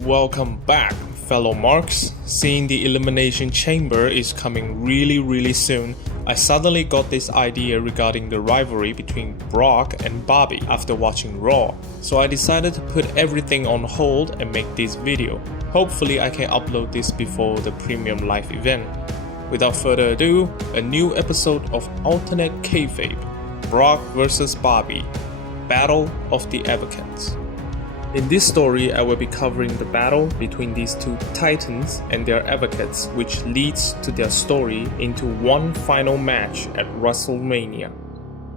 Welcome back, fellow marks. Seeing the Elimination Chamber is coming really soon, I suddenly got this idea regarding the rivalry between Brock and Bobby after watching Raw. So I decided to put everything on hold and make this video. Hopefully I can upload this before the premium live event. Without further ado, a new episode of Alternate Kayfabe, Brock vs Bobby, Battle of the Advocates. In this story, I will be covering the battle between these two titans and their advocates, which leads to their story into one final match at WrestleMania.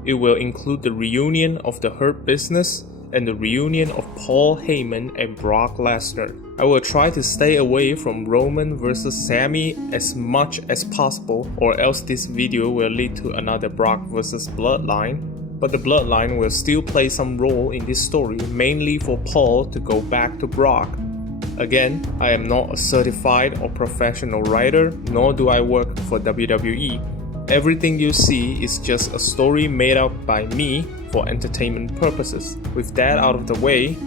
It will include the reunion of the Hurt Business and the reunion of Paul Heyman and Brock Lesnar. I will try to stay away from Roman vs Sami as much as possible, or else this video will lead to another Brock vs Bloodline. But the bloodline will still play some role in this story, mainly for Paul to go back to Brock. Again, I am not a certified or professional writer, nor do I work for WWE. Everything you see is just a story made up by me for entertainment purposes. With that out of the way,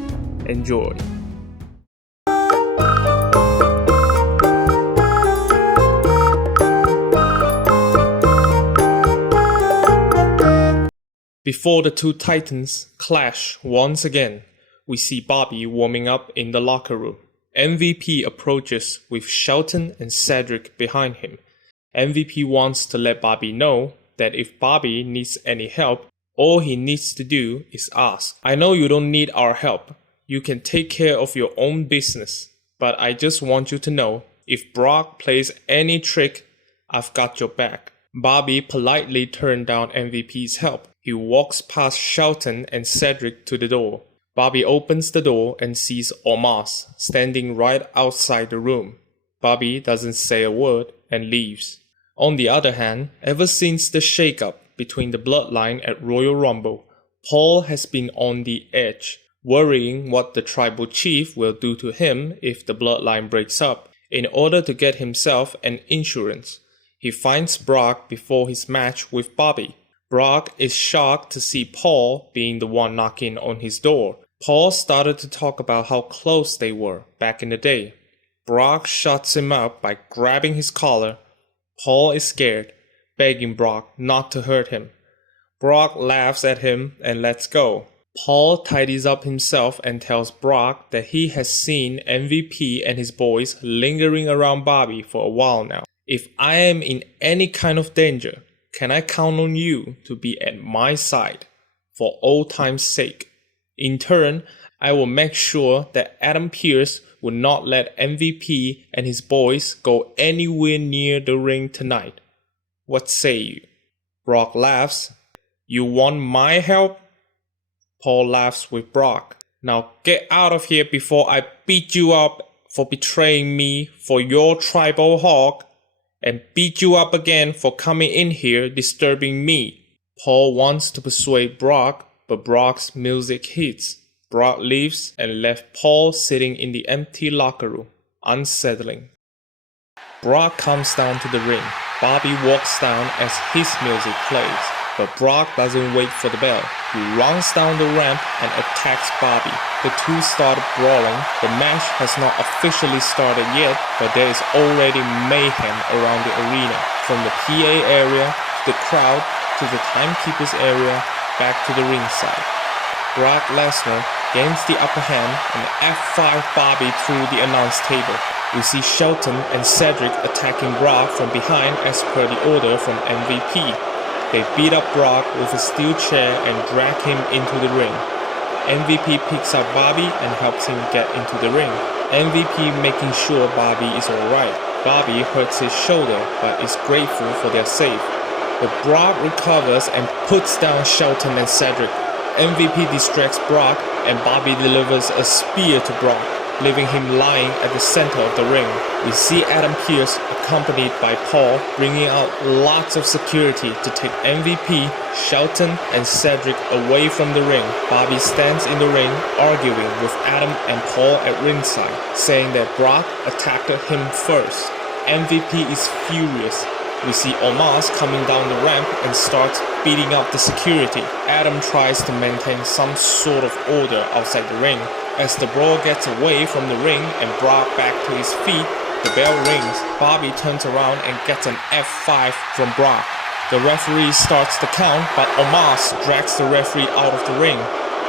enjoy. Before the two titans clash once again, we see Bobby warming up in the locker room. MVP approaches with Shelton and Cedric behind him. MVP wants to let Bobby know that if Bobby needs any help, all he needs to do is ask. I know you don't need our help. You can take care of your own business. But I just want you to know, if Brock plays any trick, I've got your back. Bobby politely turned down MVP's help. He walks past Shelton and Cedric to the door. Bobby opens the door and sees Omos standing right outside the room. Bobby doesn't say a word and leaves. On the other hand, ever since the shakeup between the bloodline at Royal Rumble, Paul has been on the edge, worrying what the tribal chief will do to him if the bloodline breaks up. In order to get himself an insurance, he finds Brock before his match with Bobby. Brock is shocked to see Paul being the one knocking on his door. Paul started to talk about how close they were back in the day. Brock shuts him up by grabbing his collar. Paul is scared, begging Brock not to hurt him. Brock laughs at him and lets go. Paul tidies up himself and tells Brock that he has seen MVP and his boys lingering around Bobby for a while now. If I am in any kind of danger, can I count on you to be at my side for old time's sake? In turn, I will make sure that Adam Pearce will not let MVP and his boys go anywhere near the ring tonight. What say you? Brock laughs. You want my help? Paul laughs with Brock. Now get out of here before I beat you up for betraying me for your tribal hawk, and beat you up again for coming in here disturbing me. Paul wants to persuade Brock, but Brock's music hits. Brock leaves and left Paul sitting in the empty locker room, unsettling. Brock comes down to the ring. Bobby walks down as his music plays, but Brock doesn't wait for the bell. He runs down the ramp and attacks Bobby. The two started brawling. The match has not officially started yet, but there is already mayhem around the arena. From the PA area, to the crowd, to the timekeeper's area, back to the ringside. Brock Lesnar gains the upper hand and F5 Bobby through the announce table. We see Shelton and Cedric attacking Brock from behind as per the order from MVP. They beat up Brock with a steel chair and drag him into the ring. MVP picks up Bobby and helps him get into the ring. MVP making sure Bobby is alright. Bobby hurts his shoulder but is grateful for their save. But Brock recovers and puts down Shelton and Cedric. MVP distracts Brock and Bobby delivers a spear to Brock, leaving him lying at the center of the ring. We see Adam Pearce accompanied by Paul bringing out lots of security to take MVP, Shelton and Cedric away from the ring. Bobby stands in the ring arguing with Adam and Paul at ringside, saying that Brock attacked him first. MVP is furious. We see Omos coming down the ramp and starts beating up the security. Adam tries to maintain some sort of order outside the ring, As the brawl gets away from the ring and brought back to his feet, the bell rings. Bobby turns around and gets an F5 from Brock. The referee starts the count, but Omos drags the referee out of the ring.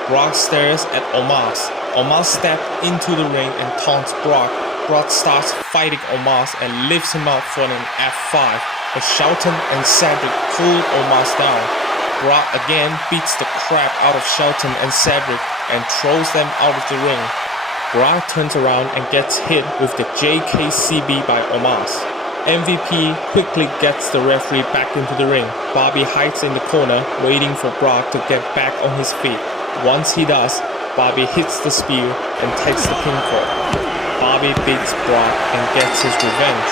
Brock stares at Omos. Omos steps into the ring and taunts Brock. Brock starts fighting Omos and lifts him up for an F5, but Shelton and Cedric pull Omos down. Brock again beats the crap out of Shelton and Cedric and throws them out of the ring. Brock turns around and gets hit with the JKCB by Omos. MVP quickly gets the referee back into the ring. Bobby hides in the corner, waiting for Brock to get back on his feet. Once he does, Bobby hits the spear and takes the pinfall. Bobby beats Brock and gets his revenge.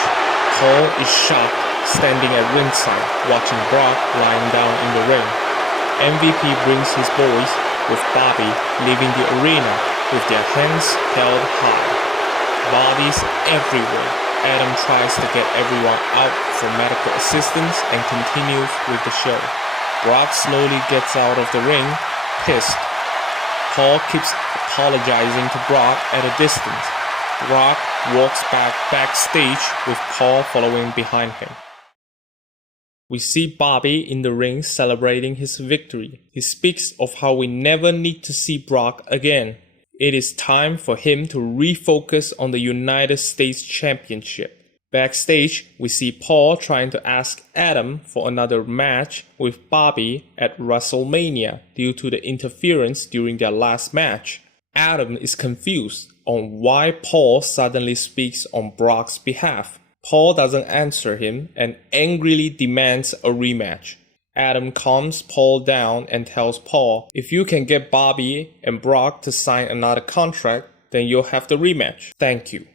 Paul is shocked, standing at ringside, watching Brock lying down in the ring. MVP brings his boys, with Bobby leaving the arena with their hands held high. Bodies everywhere. Adam tries to get everyone out for medical assistance and continues with the show. Brock slowly gets out of the ring, pissed. Paul keeps apologizing to Brock at a distance. Brock walks backstage with Paul following behind him. We see Bobby in the ring celebrating his victory. He speaks of how we never need to see Brock again. It is time for him to refocus on the United States Championship. Backstage, we see Paul trying to ask Adam for another match with Bobby at WrestleMania due to the interference during their last match. Adam is confused on why Paul suddenly speaks on Brock's behalf. Paul doesn't answer him and angrily demands a rematch. Adam calms Paul down and tells Paul, if you can get Bobby and Brock to sign another contract, then you'll have the rematch. Thank you.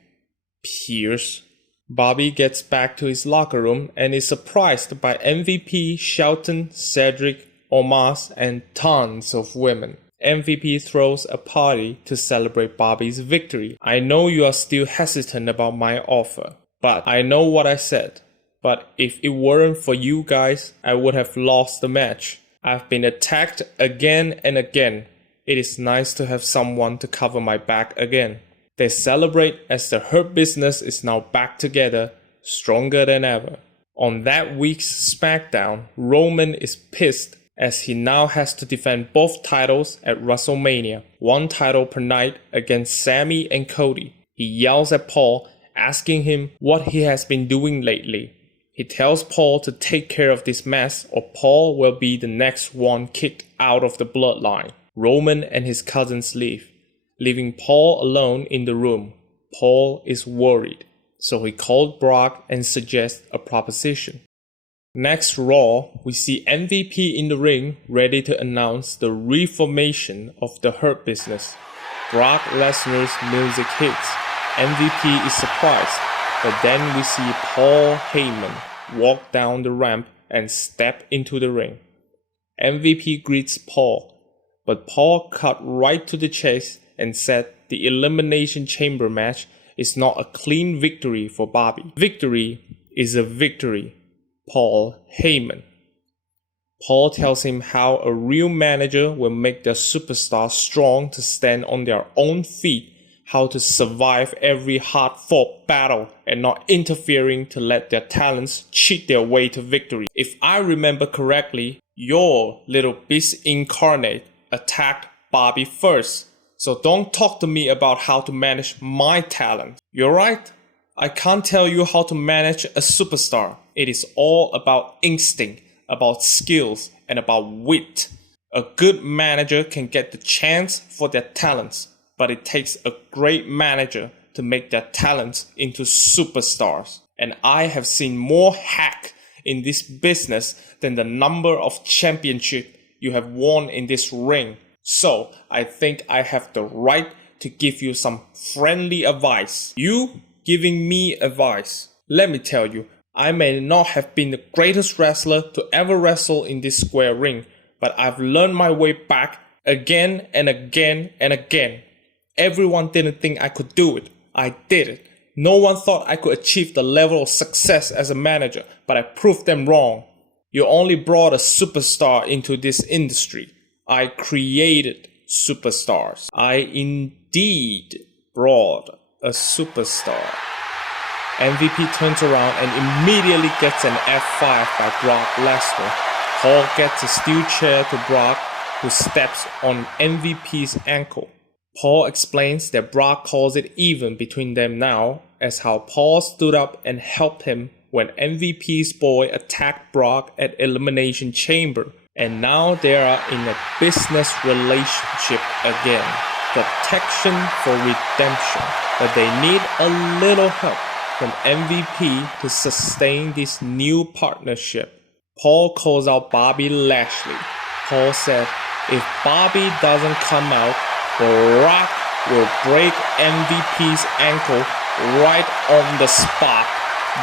Pierce. Bobby gets back to his locker room and is surprised by MVP, Shelton, Cedric, Omos, and tons of women. MVP throws a party to celebrate Bobby's victory. I know you are still hesitant about my offer, but I know what I said. But if it weren't for you guys, I would have lost the match. I've been attacked again and again. It is nice to have someone to cover my back again. They celebrate as the Hurt Business is now back together, stronger than ever. On that week's SmackDown, Roman is pissed as he now has to defend both titles at WrestleMania, one title per night against Sami and Cody. He yells at Paul, asking him what he has been doing lately. He tells Paul to take care of this mess or Paul will be the next one kicked out of the bloodline. Roman and his cousins leave, leaving Paul alone in the room. Paul is worried, so he called Brock and suggests a proposition. Next Raw, we see MVP in the ring ready to announce the reformation of the Hurt Business. Brock Lesnar's music hits. MVP is surprised, but then we see Paul Heyman walk down the ramp and step into the ring. MVP greets Paul, but Paul cut right to the chase and said the Elimination Chamber match is not a clean victory for Bobby. Victory is a victory, Paul Heyman. Paul tells him how a real manager will make their superstar strong to stand on their own feet, how to survive every hard-fought battle and not interfering to let their talents cheat their way to victory. If I remember correctly, your little beast incarnate attacked Bobby first. So don't talk to me about how to manage my talent. You're right. I can't tell you how to manage a superstar. It is all about instinct, about skills, and about wit. A good manager can get the chance for their talents, but it takes a great manager to make their talents into superstars. And I have seen more hack in this business than the number of championships you have won in this ring. So I think I have the right to give you some friendly advice. You giving me advice. Let me tell you, I may not have been the greatest wrestler to ever wrestle in this square ring, but I've learned my way back again and again and again. Everyone didn't think I could do it. I did it. No one thought I could achieve the level of success as a manager, but I proved them wrong. You only brought a superstar into this industry. I created superstars. I indeed brought a superstar. MVP turns around and immediately gets an F5 by Brock Lesnar. Paul gets a steel chair to Brock, who steps on MVP's ankle. Paul explains that Brock calls it even between them now, as how Paul stood up and helped him when MVP's boy attacked Brock at Elimination Chamber, and now they are in a business relationship again. Protection for redemption, but they need a little help from MVP to sustain this new partnership. Paul calls out Bobby Lashley. Paul said, if Bobby doesn't come out, Brock will break MVP's ankle right on the spot.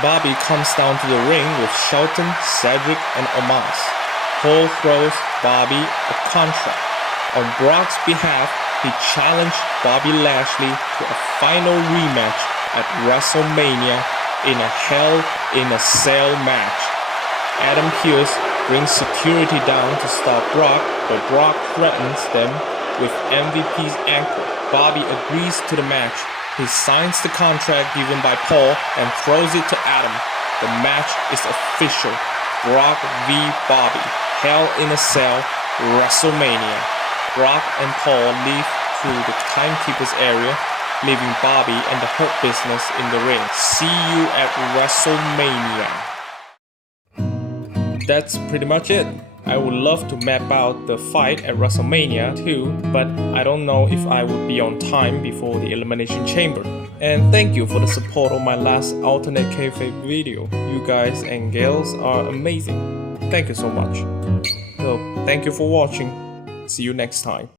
Bobby comes down to the ring with Shelton, Cedric, and Omos. Paul throws Bobby a contract. On Brock's behalf, he challenged Bobby Lashley to a final rematch at WrestleMania in a Hell in a Cell match. Adam Pearce brings security down to stop Brock, but Brock threatens them with MVP's ankle. Bobby agrees to the match. He signs the contract given by Paul and throws it to Adam. The match is official. Brock v. Bobby. Hell in a Cell, WrestleMania. Brock and Paul leave through the timekeeper's area, leaving Bobby and the Hurt Business in the ring. See you at WrestleMania. That's pretty much it. I would love to map out the fight at WrestleMania too, but I don't know if I would be on time before the Elimination Chamber. And thank you for the support of my last alternate kayfabe video. You guys and gals are amazing. Thank you so much. So, thank you for watching. See you next time.